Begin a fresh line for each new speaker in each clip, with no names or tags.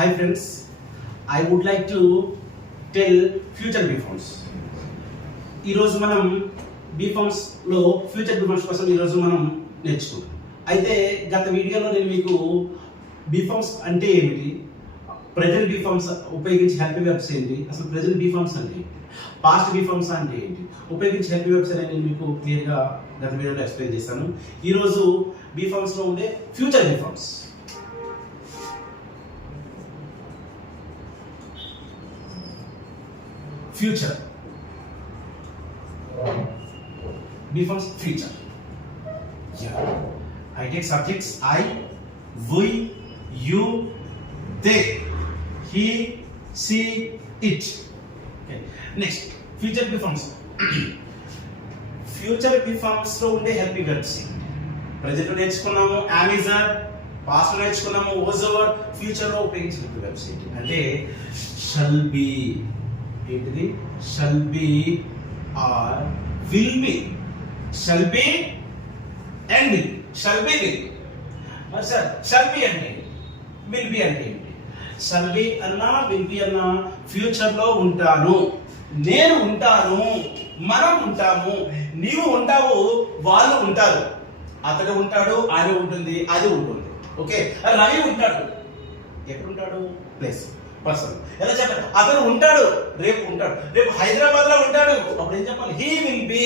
Hi friends I would like to tell future be forms ఈరోజు మనం బీఫామ్స్లో future BPharms కోసం ఈరోజు మనం నేర్చుకుంటాం అయితే గత వీడియోలో నేను మీకు బీఫామ్స్ అంటే ఏమిటి? ప్రజెంట్ బీఫామ్స్ ఉపయోగించి హ్యాపీ వెబ్స్ ఏంటి? అసలు ప్రజెంట్ బీఫామ్స్ అంటే ఏంటి? పాస్ట్ బీఫామ్స్ అంటే ఏంటి? ఉపయోగించి హ్యాపీ వెబ్స్ అనేది నేను మీకు క్లియర్గా గత వీడియోలో ఎక్స్ప్లెయిన్ చేస్తాను ఈరోజు బీఫామ్స్లో ఉండే future be forms future. Becomes future. Yeah. I take subjects i we you they. He she it. Okay. Next. Future becomes future బిఫామ్స్లో ఉండే హెల్పింగ్ వెర్బ్స్ ప్రజెంట్ నేర్చుకున్నాము అమెజాన్ పాస్ట్ నేర్చుకున్నాము వాజ్ ఓవర్ ఫ్యూచర్లో ఉపయోగించిన హెల్పింగ్ వెర్బ్స్ ఏంటి అంటే షల్ బి ఏంటిది? Shall be or will be shall be and will shall be will sir shall be అంటే విల్ బి అంటే ఏంటి షల్ బి అన్నా విల్ బి అన్నా ఫ్యూచర్లో ఉంటాను. నేను ఉంటాను మనం ఉంటాము నీవు ఉంటావు వాళ్ళు ఉంటారు. అతడు ఉంటాడు ఆమె ఉంటుంది అది ఉంటుంది. ఓకే రవి ఉంటాడు. ఎక్కడుంటాడు? Place person. ఎలా చెప్పాలి? అతను ఉంటాడు. రేపు ఉంటాడు. రేపు హైదరాబాద్లో ఉంటాడు. అప్పుడు ఏం చెప్పాలి? హీ విల్ బి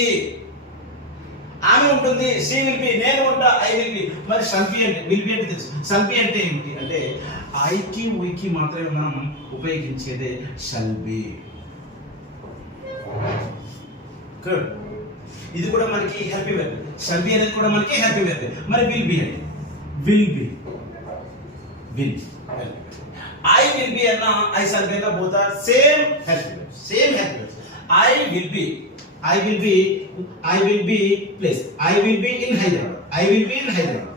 ఆమె ఉంటుంది సీ విల్ బి నేను ఉంటా ఐ విల్ బి మరి షల్బి అంటే విల్ బి అంటే తెలుసు. షల్బి అంటే ఏమిటి? అంటే ఐకి ఉయికి మాత్రమే మనం ఉపయోగించేదే సల్బి గుడ్ ఇది కూడా మనకి హ్యాపీ వెర్బ్ షల్బి అనేది కూడా మనకి హ్యాపీ వెర్బ్ మరి విల్ బి అంటే? Will be will I will be అన్న ఐ షల్ బి అన్న both are same happy verbs same happy verbs I will be I will be I will be place I will be in Hyderabad I will be in Hyderabad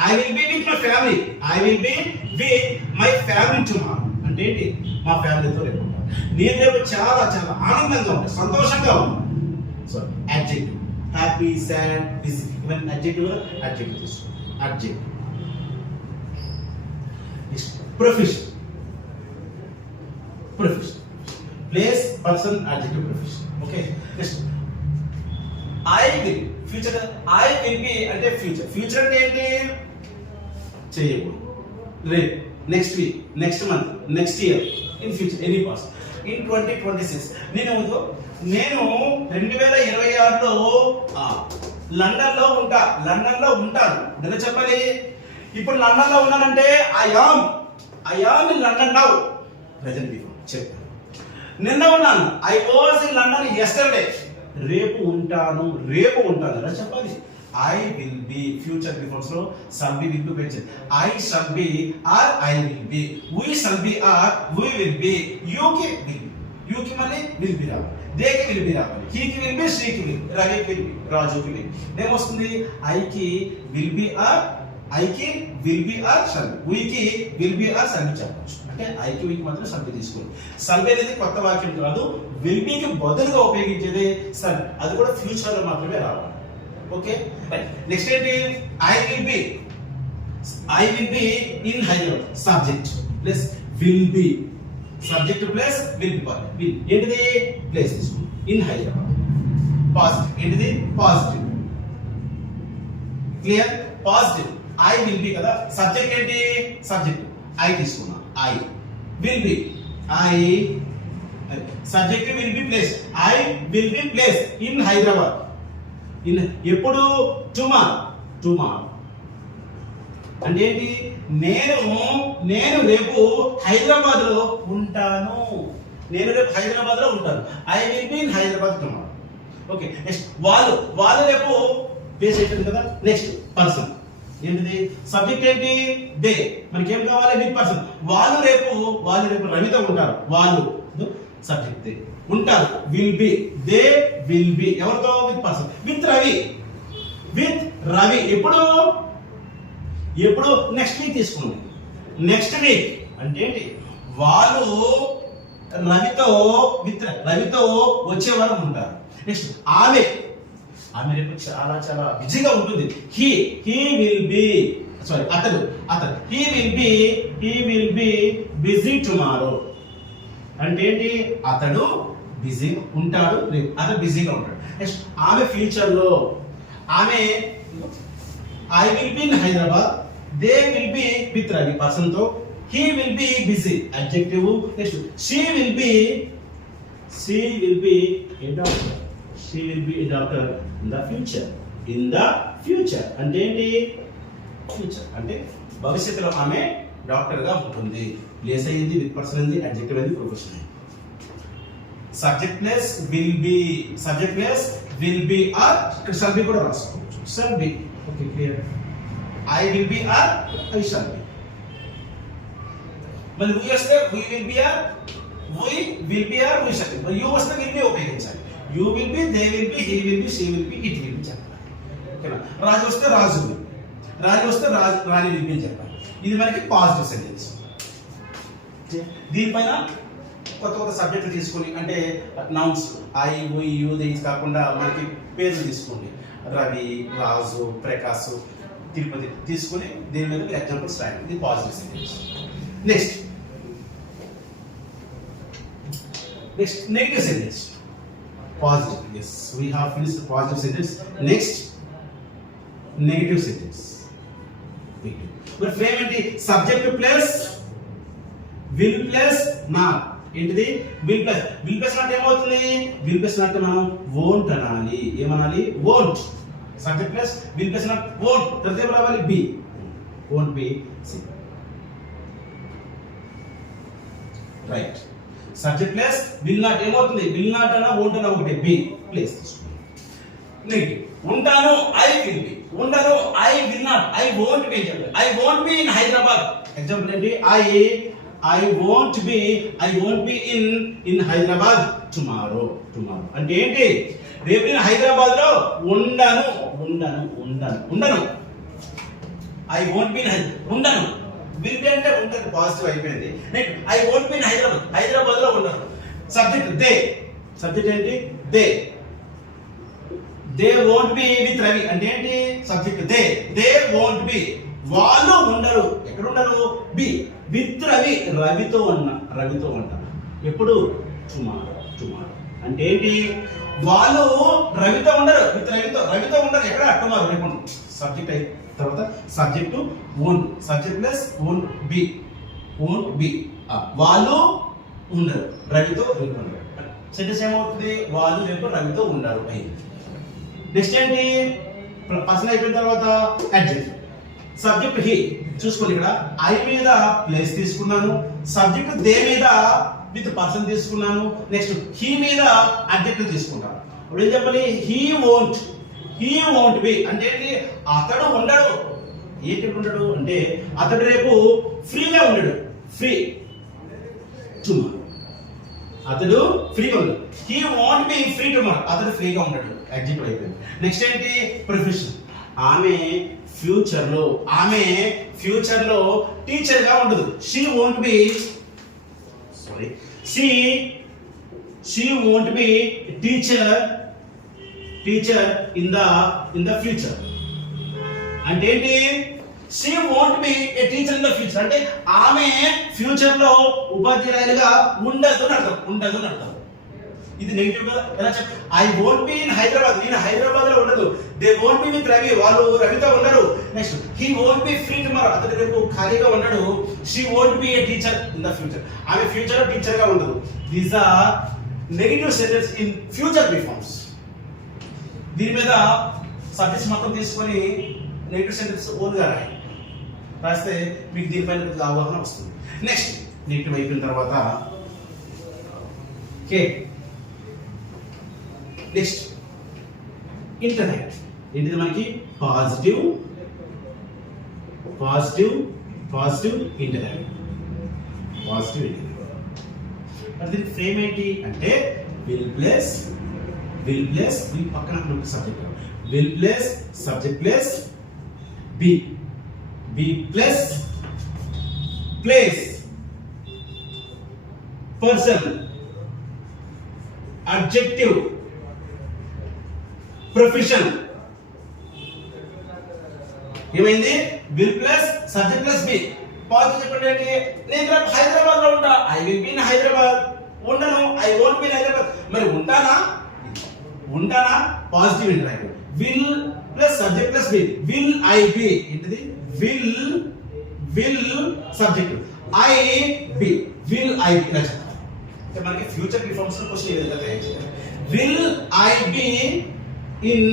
I will be with my family I will be with my family tomorrow అంటే ఏంటి మా ఫ్యామిలీతో రేపు ఉంటాను నేను రేపు చాలా చాలా ఆనందంగా ఉంటాను సంతోషంగా ఉంటాను so adjective happy sad busy ఇవన్నీ అడ్జెక్టివ్ అడ్జెక్టివ్ తీసుకో adjective profession profession place person adjective profession okay next I will future I will be అంటే ఫ్యూచర్ ఫ్యూచర్ అంటే ఏంటి? చేయకూడదు. రేపు next week next month next year in future any pass in twenty twenty six నేను నేను రెండు వేల ఇరవై ఆరులో లండన్లో ఉంటా. లండన్లో ఉంటాను. ఎలా చెప్పాలి? ఇప్పుడు లండన్లో ఉన్నానంటే I am I am in London now present before నిన్న ఉన్నాను. I was in London yesterday రేపు ఉంటాను. రేపు ఉంటాను. అలా చెప్పాలి. I will be future బిఫోర్స్లో shall be will be I shall be or I will be we shall be or we will be యూకి will be కి మళ్ళీ విల్ బి రావాలి. దేకి విల్ బి రావాలి? హీకి విల్ బి శ్రీకి విల్ రవికి will be రాజు కి will ఏమొస్తుంది ఐ కి will be or I will be or shall వీకి will be or shall చెప్పచ్చు. అంటే ఐ కి వీకి మాత్రం షల్ తీసుకోండి షల్ అనేది కొత్త వాక్యం కాదు. విల్ బికి బదులుగా ఉపయోగించేది షల్ అది కూడా ఫ్యూచర్లో మాత్రమే రావాలి. ఓకే నెక్స్ట్ ఏంటి? I will be I will be in Hyderabad subject plus will be subject plus will be will ఏంటిది? ప్లేస్ ఇన్ హైదరాబాద్ పాజిటివ్ ఏంటిది? Positive clear positive I will be కదా. సబ్జెక్ట్ ఏంటి? సబ్జెక్ట్ ఐ తీసుకున్నా. I will be I subject will be place I will be place in Hyderabad in ఎప్పుడు? Tomorrow tomorrow అంటే ఏంటి? నేను నేను రేపు హైదరాబాద్లో ఉంటాను. నేను రేపు హైదరాబాద్లో ఉంటాను. I will be in Hyderabad tomorrow okay next వాళ్ళు వాళ్ళు రేపు బేస్ అయిపోయింది కదా. నెక్స్ట్ పర్సన్ ఏంటిది? సబ్జెక్ట్ ఏంటి? దే. మనకి ఏం కావాలి? విత్ పర్సన్ వాళ్ళు రేపు వాళ్ళు రేపు రవితో ఉంటారు. వాళ్ళు. Subject they. ఉంటారు. Will be they will be ఎవరితో? With person with Ravi with Ravi ఎప్పుడు? ఎప్పుడు? నెక్స్ట్ వీక్ తీసుకున్నాం. నెక్స్ట్ వీక్ అంటే ఏంటి? వాళ్ళు రవితో విత్ రవితో వచ్చే వరకు ఉంటారు. నెక్స్ట్ ఆమె ఆమె రేపు చాలా చాలా బిజీగా ఉంటుంది. He he will be sorry అతడు అతడు. He will be he will be busy tomorrow అంటే ఏంటి? అతడు బిజీ ఉంటాడు రేపు అతను బిజీగా ఉంటాడు. నెక్స్ట్ ఆమె ఫ్యూచర్లో ఆమె I will be in Hyderabad they will be with Ravi పర్సన్తో he will be busy adjective next she will be she will be a doctor she will be a doctor in the future in the future అంటే ఏంటి? Future అంటే భవిష్యత్తులో ఆమె డాక్టర్గా ఉంటుంది. Place అయ్యింది with person అయింది అడ్జెక్టివ్ అయింది ప్రొఫెషన్ అయింది. Subject plus will be subject plus will be or ఇక్కడ షల్ బి కూడా రాసుకోవచ్చు shall be okay clear I will be or I shall be మరి వీ వస్తే we will be or we will be or we shall be మరి you వస్తే will be ఉపయోగించాలి you will be they will be he will be she will be it will be చెప్పాలి. ఓకేనా? రాజు వస్తే రాజు రాజు వస్తే రాజు రాణి will be అని చెప్పాలి. ఇది మనకి పాజిటివ్ సెంటెన్స్ దీనిపైన కొత్త కొత్త సబ్జెక్టులు తీసుకొని అంటే నౌన్స్ ఐ ఉ యూ ఇది కాకుండా మనకి పేర్లు తీసుకోండి. రవి రాజు ప్రకాష్ తిరుపతి తీసుకొని దీని మీద ఎగ్జాంపుల్స్ రాయండి. ఇది positive sentence next next negative sentence positive yes we have finish positive sentence next negative sentence మరి ఫ్రేమ్ ఏంటి subject plus will plus not ఏంటిది? Will plus will plus not ఏమవుతుంది? విల్ ప్లస్ నాట్ మనం won't అనాలి. ఏమనాలి? Won't subject plus will plus not won't తర్వాత ఏం రావాలి? Be won't be right subject plus will not ఏమవుతుంది? విల్ నాట్ అన్న వోంట్ ఒకటి. బి ప్లేస్ నెగిటివ్ ఉంటాను ఐ విల్ బి ఉండను I will not I won't be I won't be in Hyderabad example ఏంటి? I I won't be I won't be in in Hyderabad tomorrow tomorrow అంటే ఏంటి? రేపు నేను హైదరాబాద్లో ఉండను ఉండను. ఉండను. ఉండను ఐ వోంట్ బి ఇన్ ఉండను. విల్ బి అంటే ఉంటుంది పాజిటివ్ అయిపోయింది. నేను ఐ వోంట్ బి హైదరాబాద్ హైదరాబాద్లో ఉన్నాను సబ్జెక్ట్ దే సబ్జెక్ట్ ఏంటి? They they won't be with Ravi అంటే ఏంటి? Subject they they won't be వాళ్ళు ఉండరు. ఎక్కడ ఉండరు? బి విత్ రవి రవితో ఉన్న రవితో ఉంటారు ఎప్పుడు? టుమారో టుమారో అంటే ఏంటి? వాళ్ళు రవితో ఉండరు. విత్ రవితో రవితో ఉండరు. ఎక్కడ? టుమారో రేపు సబ్జెక్ట్ అయితే తర్వాత subject own subject plus own be own be వాళ్ళు ఉండరు రవితో ఉన్నారు సెంటెన్స్ ఏమవుతుంది? వాళ్ళు రేపు రవితో ఉన్నారు. అయింది నెక్స్ట్ ఏంటి? పర్సన్ అయిపోయిన తర్వాత అడ్జెక్ట్ సబ్జెక్ట్ హీ చూసుకోండి ఇక్కడ. ఐ మీద ప్లేస్ తీసుకున్నాను. సబ్జెక్ట్ దే మీద విత్ పర్సన్ తీసుకున్నాను. నెక్స్ట్ హీ మీద అడ్జెక్ట్ తీసుకున్నాను ఇప్పుడు ఏం చెప్పాలి? He won't he won't be అంటే ఏంటి? అతడు ఉండడు. ఏంటి ఉండడు అంటే అతడు రేపు ఫ్రీగా ఉండడు. ఫ్రీ టుమారో అతడు ఫ్రీగా ఉండడు. He want be free tomorrow అతడు ఫ్రీగా ఉండడు. ఎగ్జిట్ అయిపోయింది. నెక్స్ట్ ఏంటి? ప్రొఫెషన్ ఆమె ఫ్యూచర్లో ఆమె ఫ్యూచర్లో టీచర్గా ఉండదు. She won't be sorry she she won't be teacher teacher in the in the future అంటే ఏంటి she won't be a teacher in the future అంటే ఆమె ఫ్యూచర్లో ఉపాధ్యాయులుగా ఉండదు అని అర్థం ఉండదు అని అర్థం. ఇది నెగిటివ్ కదా? ఎలా చెప్ I won't be in Hyderabad నేను హైదరాబాద్లో ఉండదు. They won't be with Ravi వాళ్ళు రవితో ఉండరు. Next he won't be free tomorrow అతడు రేపు ఖాళీగా ఉండడు. She won't be a teacher in the future ఆమె ఫ్యూచర్లో టీచర్గా ఉండదు. These are negative sentence in future be forms దీని మీద సబ్జెక్ట్స్ మొత్తం తీసుకొని నెగిటివ్ సెంటెన్స్ ఓన్గా రాయి రాస్తే మీకు దీనిపైన కొద్దిగా అవగాహన వస్తుంది. నెక్స్ట్ నెగిటివ్ అయిపోయిన తర్వాత ఓకే నెక్స్ట్ ఇంటర్నెట్ ఏంటిది మనకి? Positive positive positive internet positive internet మరి దీనికి ఫ్రేమ్ ఏంటి? అంటే will plus will place will పక్కన subject will place subject place be be plus place person objective profession ఏమైంది? Will plus subject plus be positive చెప్పండి ఏంటి నేను హైదరాబాద్లో ఉంటా. I will be in Hyderabad ఉండను. I won't be in Hyderabad మరి ఉంటానా? ఉంటానా positive interactive will plus subject plus be will I be ఏంటిది? Will will subject I be will I be అంటే మనకి ఫ్యూచర్ రిఫార్మ్స్ క్వశ్చన్ ఏ విధంగా తయారు చేయాలి? Will I be in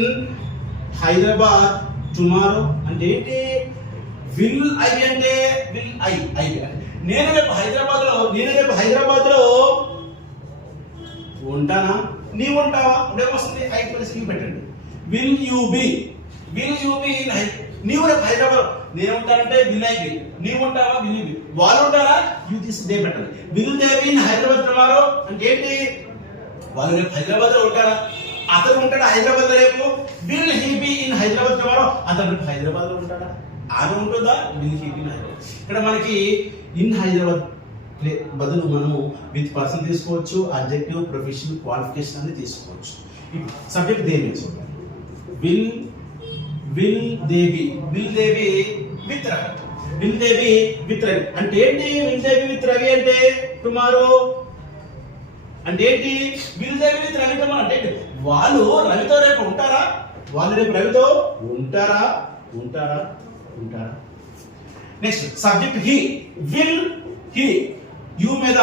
Hyderabad tomorrow అంటే ఏంటి? విల్ ఐ అంటే? విల్ ఐ ఐ అంటే నేను రేపు హైదరాబాద్లో నేను రేపు హైదరాబాద్లో ఉంటానా? నీవు ఉంటావా? అంటే వస్తుంది ఐ ప్లస్ యూ పెట్టండి. Will you be will you be in high నీవు రేపు హైదరాబాద్ నేను ఉంటానంటే విల్ ఐ బి నీవు ఉంటావా? విల్ యూ బి వాళ్ళు ఉంటారా? యూ దిస్ డే పెట్టండి will they be in Hyderabad tomorrow అంటే ఏంటి వాళ్ళు రేపు హైదరాబాద్లో ఉంటారా? అతను ఉంటాడా హైదరాబాద్లో రేపు? Will he be in Hyderabad tomorrow అతను రేపు హైదరాబాద్లో ఉంటాడా? ఆమె ఉంటుందా? Will he be in Hyderabad? ఇక్కడ మనకి ఇన్ హైదరాబాద్ బదులు మనము విత్ పర్సన్ తీసుకోవచ్చు అబ్జెక్టివ్ ప్రొఫెషన్ క్వాలిఫికేషన్ అని తీసుకోవచ్చు. సబ్జెక్ట్ దేవి చూద్దాం. Will will they be will they be with Ravi. Will they be with Ravi. అంటే ఏంటి విల్ దేవి విత్ రవి అంటే టుమారో? అంటే ఏంటి విల్ దేవి విత్ రవి అంటే వాళ్ళు రవితో రేపు ఉంటారా? వాళ్ళు రేపు రవితో ఉంటారా? ఉంటారా? ఉంటారా? Next subject he will he you మీద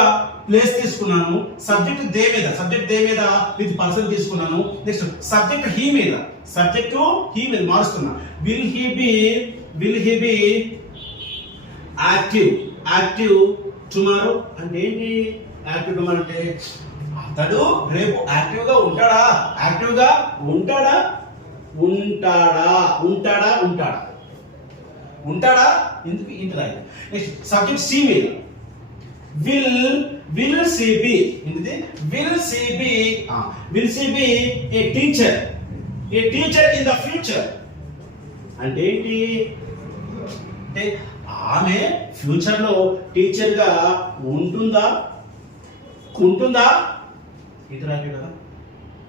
ప్లేస్ తీసుకున్నాను సబ్జెక్ట్ దే మీద సబ్జెక్ట్ దే మీద విత్ పర్సన్ తీసుకున్నాను. నెక్స్ట్ సబ్జెక్ట్ హీ మీద సబ్జెక్ట్ హీ మీద మారుస్తున్నా. Will he be will he be active active tomorrow అంటే ఏంటి? యాక్టివ్ టుమారో అంటే అతడు రేపు యాక్టివ్గా ఉంటాడా? యాక్టివ్గా ఉంటాడా? ఉంటాడా? ఉంటాడా? ఉంటాడా? ఉంటాడా? ఎందుకు ఇంటి నెక్స్ట్ సబ్జెక్ట్ సి మీద. విల్ విల్ సి బి ఏంటిది? Will she be will she be a teacher a teacher in the future అంటే ఏంటి? అంటే ఆమె ఫ్యూచర్లో టీచర్గా ఉంటుందా? ఉంటుందా? ఇంటరాక్ట్ కదా.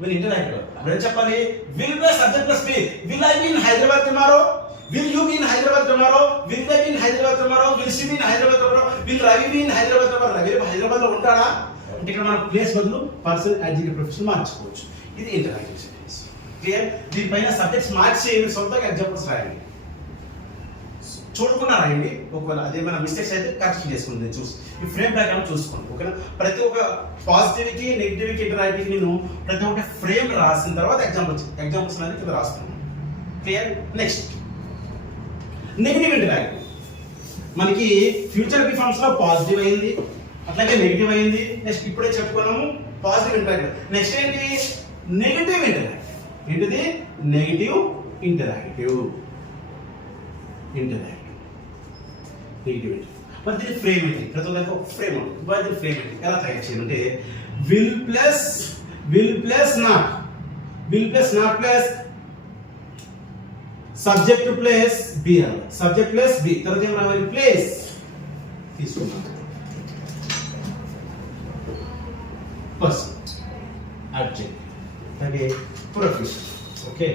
మీరు ఇంటరాక్ట్ కదా అప్పుడు చెప్పాలి? Will plus subject plus will I be in Hyderabad tomorrow will you be in Hyderabad tomorrow will they Hyderabad tomorrow will she Hyderabad tomorrow వీళ్ళు రవి బి హైదరాబాద్ టుమారో రవి హైదరాబాద్లో హైదరాబాద్లో ఉంటాడా? అంటే ఇక్కడ మనం ప్లేస్ బదులు పర్సన్ అడ్జెక్టివ్ ప్రొఫెషన్ మార్చుకోవచ్చు. ఇది ఇంటరాక్టివ్ సెంటెన్స్ క్లియర్ దీనిపైన సబ్జెక్ట్స్ మార్చి మీరు సొంతంగా ఎగ్జాంపుల్స్ రాయండి. చూడకుండా రాయండి. ఒకవేళ మన మిస్టేక్స్ అయితే కరెక్షన్ చేసుకుంది చూసి ఈ ఫ్రేమ్ ప్రకారం చూసుకోండి ఓకేనా? ప్రతి ఒక్క పాజిటివ్కి నెగిటివ్కి ఇంటరాక్టివ్ నేను ప్రతి ఒక్క ఫ్రేమ్ రాసిన తర్వాత ఎగ్జాంపుల్స్ ఎగ్జాంపుల్స్ అనేది కింద రాస్తున్నాను. క్లియర్ నెక్స్ట్ నెగిటివ్ ఇంటరాక్టివ్ మనకి ఫ్యూచర్ రిఫార్మ్స్లో పాజిటివ్ అయింది అట్లాగే నెగిటివ్ అయింది. నెక్స్ట్ ఇప్పుడే చెప్పుకున్నాము పాజిటివ్ ఇంటరాక్టివ్ నెక్స్ట్ ఏంటి? నెగిటివ్ ఇంటరాక్టివ్ ఏంటిది? నెగిటివ్ ఇంటరాక్టివ్ ఇంటరాక్టివ్ నెగిటివ్ మరి దీని ఫ్రేమ్ ఏంటి? ప్రతి ఒక్కరికి ఒక ఫ్రేమ్ ఉంటుంది. మరి దీని ఫ్రేమ్ ఏంటి? ఎలా తయారు చేయాలంటే will plus will plus not will plus not plus subject place be subject place be తర్వాత ఏం రావాలి? ప్లేస్ తీసుకున్నాం ఫస్ట్ అబ్జెక్ట్ అలాగే profession okay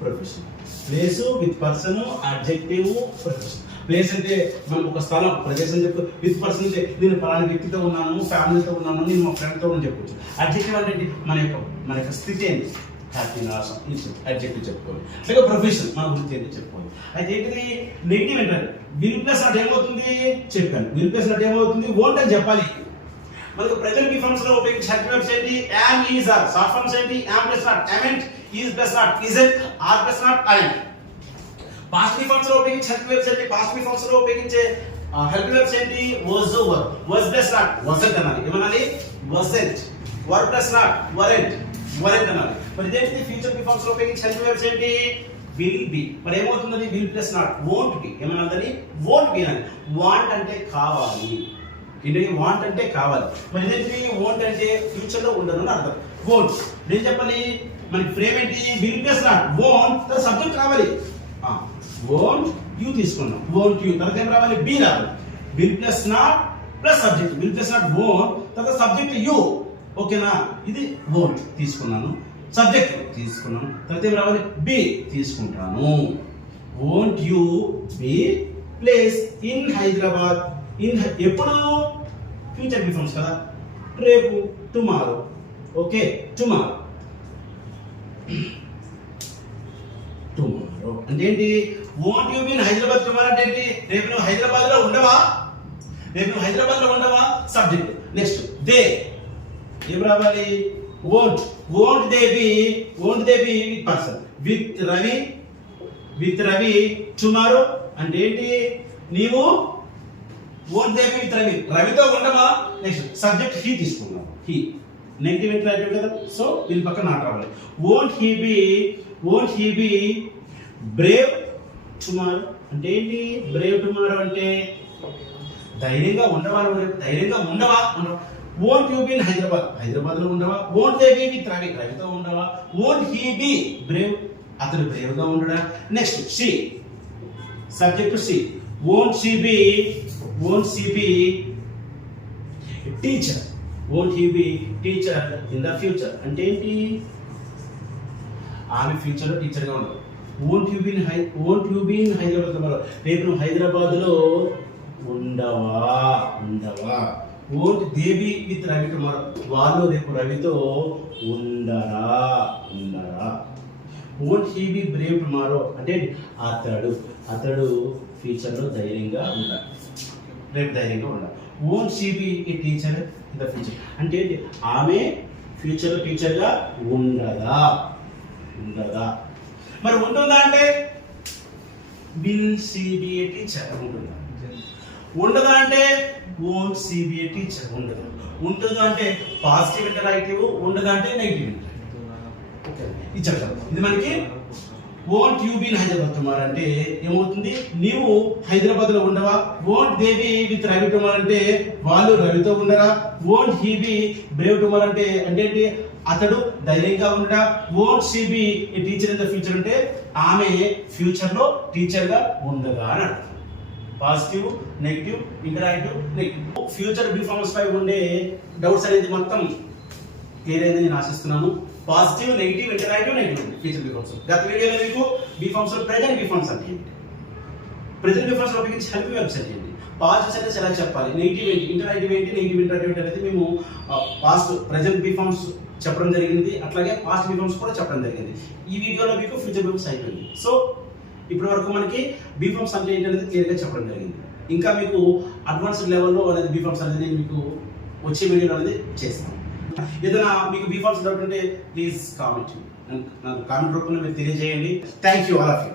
profession place with person objective profession place అంటే మనం ఒక స్థలం ప్రదేశం చెప్పు విత్ పర్సన్ అంటే నేను పలానా వ్యక్తితో ఉన్నాను ఫ్యామిలీతో ఉన్నాను నేను మా ఫ్రెండ్తో ఉన్నాను చెప్పొచ్చు. అడ్జెక్టివ్ అంటే మన యొక్క మన యొక్క స్థితి ఏంటి? హ్యాపీ నాసం అబ్జెక్టివ్ చెప్పుకోవాలి. అలాగే ప్రొఫెషన్ మన వృత్తి ఏంటి చెప్పుకోవాలి. అయితే ఏంటిది? నెగిటివ్ ఏంటంటే విల్ ప్లస్ అంటే ఏమవుతుంది? చెప్పాను. విల్ ప్లస్ అంటే ఏమవుతుంది? ఓంట్ అని చెప్పాలి. మనకు ప్రజెంట్ ఫార్మ్స్లో ఉపయోగించే అడ్వర్బ్స్ ఏంటి? Am is are short forms ఏంటి? Am plus not amn't is plus not isn't are plus not ain't past ఫార్మ్స్లో ఉపయోగించే అడ్వర్బ్స్ ఏంటి? పాస్ట్ ఫార్మ్స్లో ఉపయోగించే హెల్ప్ వెర్బ్స్ ఏంటి? Was or was plus not wasn't అనాలి. ఏమనాలి? Wasn't were plus not weren't weren't అనాలి. మరి ఇదేంటి ఫ్యూచర్ ఫార్మ్స్లో ఉపయోగించి హెల్ప్ వెర్బ్స్ ఏంటి? విల్ బి మరి ఏమవుతుంది will plus not won't be ఏమన్నదని won't be అని. వాంట్ అంటే కావాలి. ఏంటి? వాంట్ అంటే కావాలి. మరి ఇదేంటి? వోంట్ అంటే ఫ్యూచర్లో ఉండదు అని అర్థం. వోంట్ నేను చెప్పాలి మనకి ఫ్రేమ్ ఏంటి? Will plus not won't subject కావాలి వోంట్ యూ తీసుకున్నాం. వోంట్ యూ తర్వాత ఏం రావాలి? బి రావాలి. Will plus not plus subject will plus not won't తర్వాత సబ్జెక్ట్ యూ ఓకేనా ఇది వోంట్ తీసుకున్నాను. సబ్జెక్ట్ తీసుకున్నాం. తర్వాత ఏం రావాలి? బి తీసుకుంటాను. Won't you be place in Hyderabad in ఎప్పుడు? ఫ్యూచర్ బిఫార్మ్స్ కదా? రేపు టుమారో ఓకే టుమారో టుమారో అంటే ఏంటి? Want you mean Hyderabad tomorrow అంటే ఏంటి? రేపు నువ్వు హైదరాబాద్లో ఉండవా? రేపు నువ్వు హైదరాబాద్లో ఉండవా? సబ్జెక్ట్ నెక్స్ట్ దే ఏం రావాలి? Won't won't they be won't they be with person? With Ravi with Ravi tomorrow అంటే ఏంటి? నీవు won't they be with Ravi. రవితో ఉండవా నెక్స్ట్ సబ్జెక్ట్ హీ తీసుకున్నావు హీ నెగిటివ్ ఇంటరాక్టివ్ కదా. సో దీని పక్కన నాట్ రావాలి. Won't he be won't he be brave tomorrow అంటే ఏంటి? బ్రేవ్ టుమారో అంటే ధైర్యంగా ఉండవా? ధైర్యంగా ఉండవా? ఉండవా వోంట్ యూ బీన్ హైదరాబాద్ హైదరాబాద్లో ఉండవా? Won't they be with Ravi రవితో ఉండవా? వోంట్ హీ బీ బ్రేవ్ అతను బ్రేవ్గా ఉండడా? Next she subject she won't she be won't she be teacher won't he be teacher in the future అంటే ఏంటి? ఆమె ఫ్యూచర్లో టీచర్గా ఉండదు. ఓంట్ యూ బీన్ హై ఓంట్ యూ బీన్ హైదరాబాద్ రేపు నువ్వు హైదరాబాద్లో ఉండవా? ఉండవా? Won't they be with Ravi tomorrow వాళ్ళు రేపు రవితో ఉండరా? ఉండరా? Won't he be brave tomorrow అంటే అతడు అతడు ఫ్యూచర్లో ధైర్యంగా ఉండాలి. రేపు ధైర్యంగా ఉండాలి. Won't she be a teacher in the future అంటే ఆమె ఫ్యూచర్లో టీచర్గా ఉండదా? ఉండదా? మరి ఉంటుందా అంటే? Will she be a teacher ఉంటుందా. ఉండదా అంటే? ఓన్ సిబిఐ టీచర్ ఉండదు. ఉండదు అంటే పాజిటివ్ ఇంటరాక్టివ్ ఉండదు అంటే నెగిటివ్ ఇది చెప్తాను ఇది మనకి won't you been Hyderabad tomorrow అంటే ఏమవుతుంది? నీవు హైదరాబాద్లో ఉండవా won't they be with Ravi tomorrow అంటే వాళ్ళు రవితో ఉండరా? Won't he be brave tomorrow అంటే అంటే అతడు ధైర్యంగా ఉండడా won't she be teacher in the future అంటే ఆమె ఫ్యూచర్లో టీచర్గా ఉండగా అని positive negative interactive negative. Future be forms పై ఉండే డౌట్స్ అనేది మొత్తం క్లియర్ అయిందని నేను ఆశిస్తున్నాను. Positive negative interactive negative. Future be forms గత వీడియోలో మీకు బిఫార్మ్స్ ప్రెజెంట్ బిఫార్మ్స్ అంటే ఏంటి? ప్రెజెంట్ బిఫార్మ్స్ ఉపయోగించి హెల్ప్ వెబ్సైట్ ఏంటి పాజిటివ్స్ అయితే ఎలా చెప్పాలి? నెగిటివ్ ఏంటి? ఇంటరాక్టివ్ ఏంటి? నెగిటివ్ ఇంటరాక్టివ్ ఏంటి అనేది మేము పాస్ట్ ప్రెజెంట్ బిఫార్మ్స్ చెప్పడం జరిగింది. అట్లాగే పాస్ట్ బిఫార్మ్స్ కూడా చెప్పడం జరిగింది. ఈ వీడియోలో మీకు ఫ్యూచర్ బిఫార్మ్స్ అయిపోయింది సో ఇప్పటి వరకు మనకి బీఫామ్ అంటే ఏంటనేది క్లియర్గా చెప్పడం జరిగింది. ఇంకా మీకు అడ్వాన్స్డ్ లెవెల్లో అనేది బీఫామ్స్ అనేది నేను మీకు వచ్చే వీడియోలో అనేది చేస్తాను ఏదైనా మీకు బీఫామ్స్ డౌట్ ఉంటే ప్లీజ్ కామెంట్ నాకు కామెంట్ రూపంలో మీరు తెలియజేయండి. Thank you all of you